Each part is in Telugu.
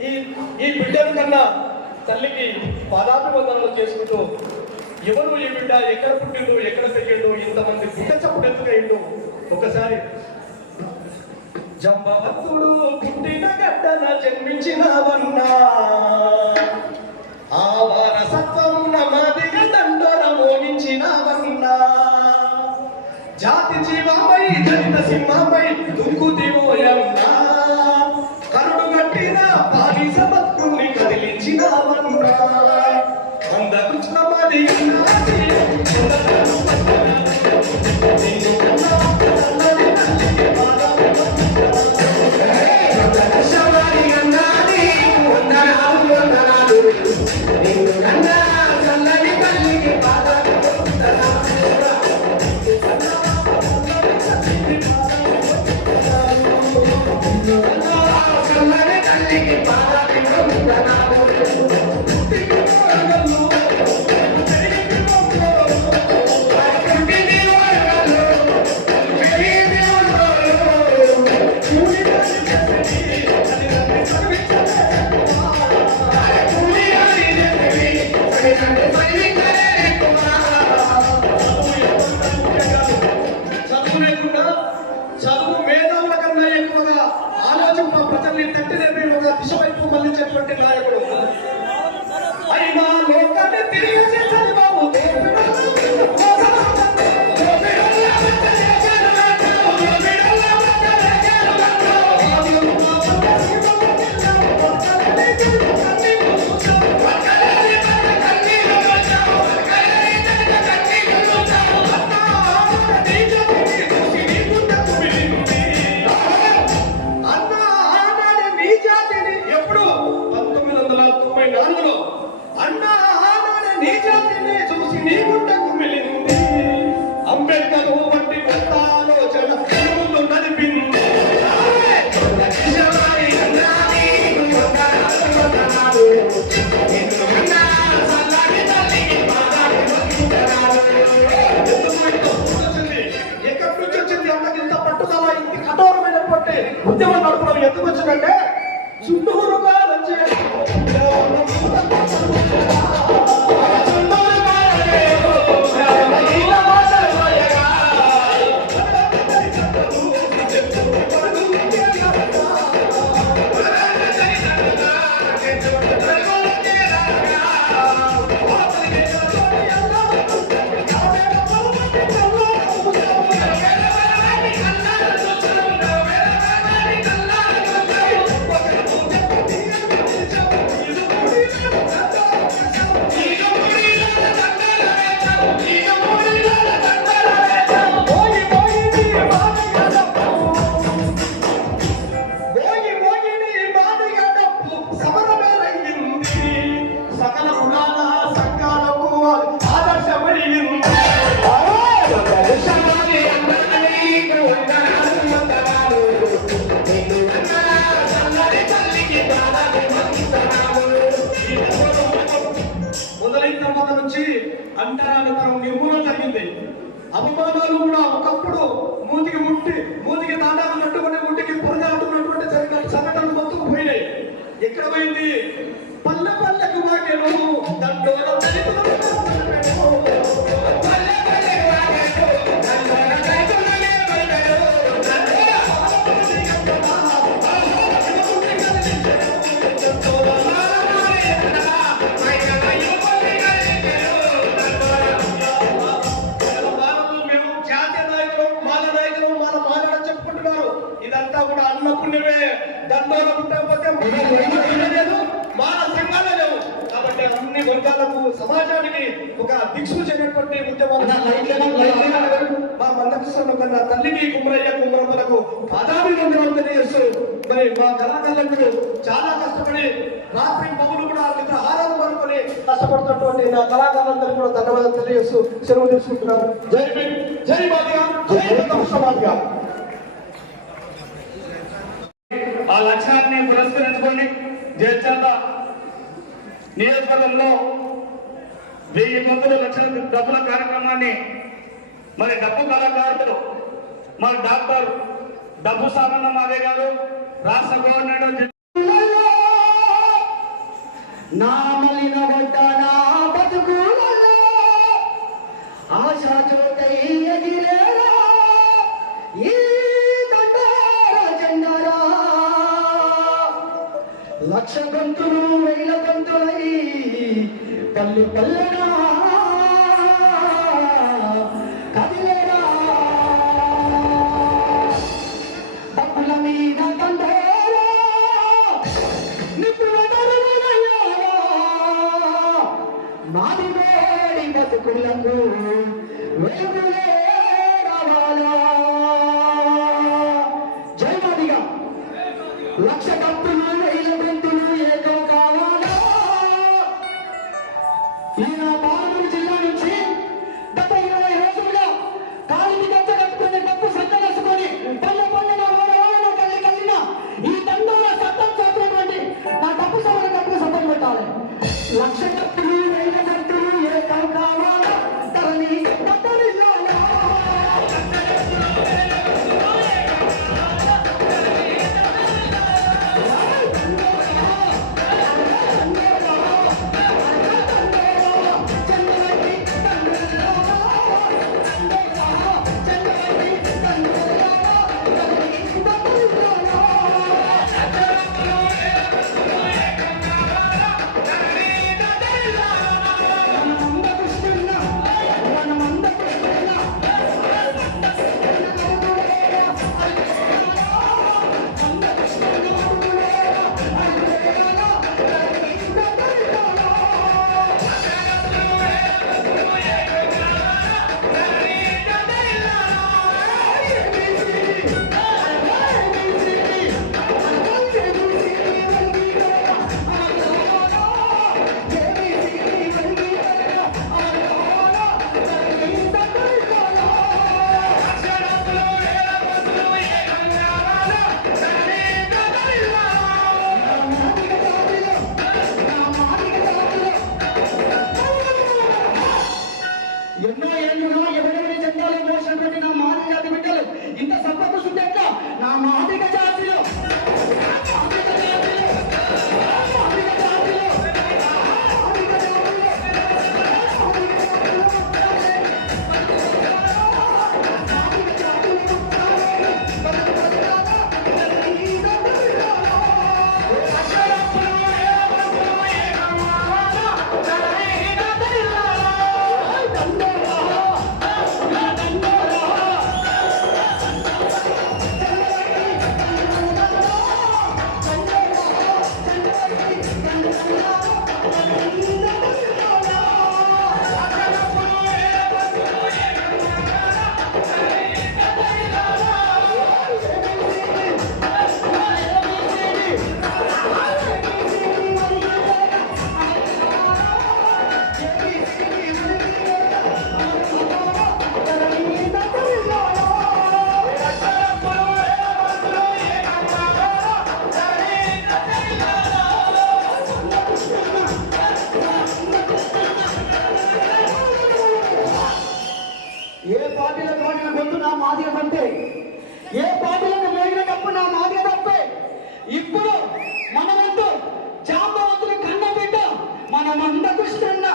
ఈ ఈ బిడ్డల కన్నా తల్లికి పాదాభివందనలు చేసుకుంటూ ఎవరు ఈ బిడ్డ ఎక్కడ పుట్టిండు ఎక్కడ పెరిగిండు ఇంతమంది బిడ్డ చప్పుడు ఎందుకయిండు ఒకసారి జంబవత్తుడు పుట్టిన గడ్డన జన్మించినవన్నా ఆ వారసత్వం నమదిగా దండోర మోగించినవన్నా జాతి జీవమై దళిత సింహమై దుంకుతివోయన్నా కరుడు గట్టిన బాలిస భక్తుని కదిలించినవన్నా అందకృష్ణమది మళ్ళించేటువంటి నాయకుడు అయినా లోకాన్ని తెలియజేసని బాబు అంబేద్కర్ వంటి కొత్త ఆలోచన నడిపింది ఎక్కడి నుంచి వచ్చింది అన్నది ఇంత పట్టుదల ఇంత కఠోరమైనటువంటి ఉద్యమం నడపడం ఎందుకు వచ్చిందంటే చుట్టూరుగా వచ్చే అంటరానితనం నిర్మూలన జరిగింది. అపమానాలు కూడా ఒకప్పుడు మూతికి తాండాలు నట్టుకుని ముట్టికి పొరగాడుకున్నటువంటి సంఘటనలు మొత్తం పోయినాయి. ఎక్కడ పోయింది? పల్లె పల్లెకు వాక్యలు దండోల ఇదంతా కూడా అన్న పుణ్యమే. దండోల పుట్టకపోతే మన సంఘాలే లేవు. కాబట్టి అన్ని వర్గాలకు సమాజానికి ఒక దిక్సూచైనటువంటి ఉద్యమాలు మా మందకృష్ణ కన్నా తల్లికి కుమ్మరయ్య కుమ్మరమ్మలకు పాదాభివందనాలు తెలియజేస్తూ మరి మా కళాకారులకు చాలా కష్టపడి రాత్రి పగులు కూడా ఆరాధన పడుకొని కష్టపడుతున్నటువంటి నా కళాకారులందరూ కూడా ధన్యవాదాలు తెలియజేస్తూ సెలవు తీసుకుంటున్నాను. జై భీమ్, జై మాదిగా, జై మందకృష్ణ మాదిగా. ఆ లక్ష్యాన్ని పురస్కరించుకొని జయచంద నియోజకవర్గంలో 1000 మందుల లక్షల డబ్బుల కార్యక్రమాన్ని మరి డబ్బు కళాకారులు మరి డాక్టర్ డబ్బు సామన్న మాదే గారు రాష్ట్ర గవర్నర్ నా మలిన గడ్డ నా బతుకులలో ఆశా జ్యోతై ఎగిరేరా ఈ దండార జెండారా లక్ష గంతులు వేల గంతులై పల్లె పల్లెనా కదిలేరా డబ్బుల మీద దండేరా నిప్పుల దొరలయ్యారా మాది వేడి బతుకులకు వెలుగులే రావాలా జై మాదిగా లక్ష గంతులు వేల గంతులు ఏదో కావాలా నేను పాలమూరు జిల్లా నుంచి గత 20 రోజులుగా కాలికి గంట కట్టుకుని డబ్బు సంచలేసుకొని పల్లె పల్లెన ఓడన కళ్ళి కళ్ళిన ఈ దండోల సత్తం చేసినటువంటి నా డబ్బు సవరణ కట్టుకు సత్తం పెట్టాలి లక్ష గంటలు వేల గంటలు ఏదో కావాలా తరలి గంటలిల్లాలా ఎన్నో ఏళ్ళుగా ఎవరెవరి జెండాలో మోసినటువంటి నా మాదిగ జాతి బిడ్డలు ఇంత సంపద సుందెట్ల నా మాదిగ జాతిలో ఏ పార్టీలో మోగిన గొంతు నా మాదిగ తప్పే ఏ పార్టీలకు మోగిన కప్పు నా మాదిగ తప్పే ఇప్పుడు మనమంటూ జాంబవంతులు కన్న బిడ్డ మనమందకు ఇస్తున్న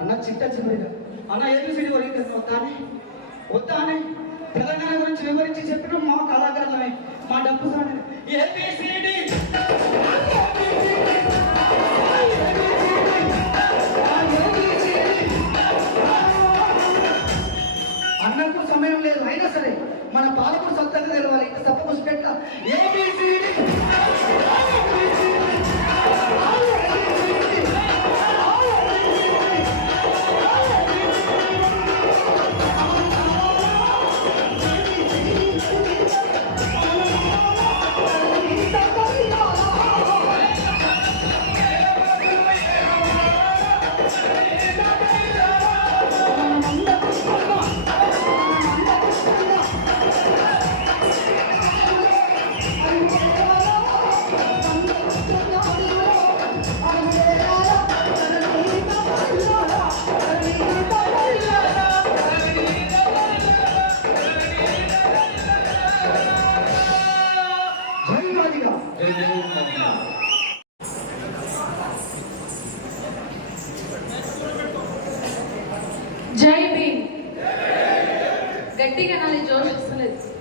అన్న చిట్ట చివరిగా అన్న ఏబిసిడి వరకు వద్దానే తెలంగాణ గురించి వివరించి చెప్పిన మా కళాకారులమే మా డబ్బు సాని ఏబిసిడి అన్నకు సమయం లేదు అయినా సరే మన పాలకుడు సొంతంగా తెలవాలి ఇంత సప్ప పుష్పెట్ల ఏబిసిడి గట్టిగా నాది జోష్ వస్తలేదు.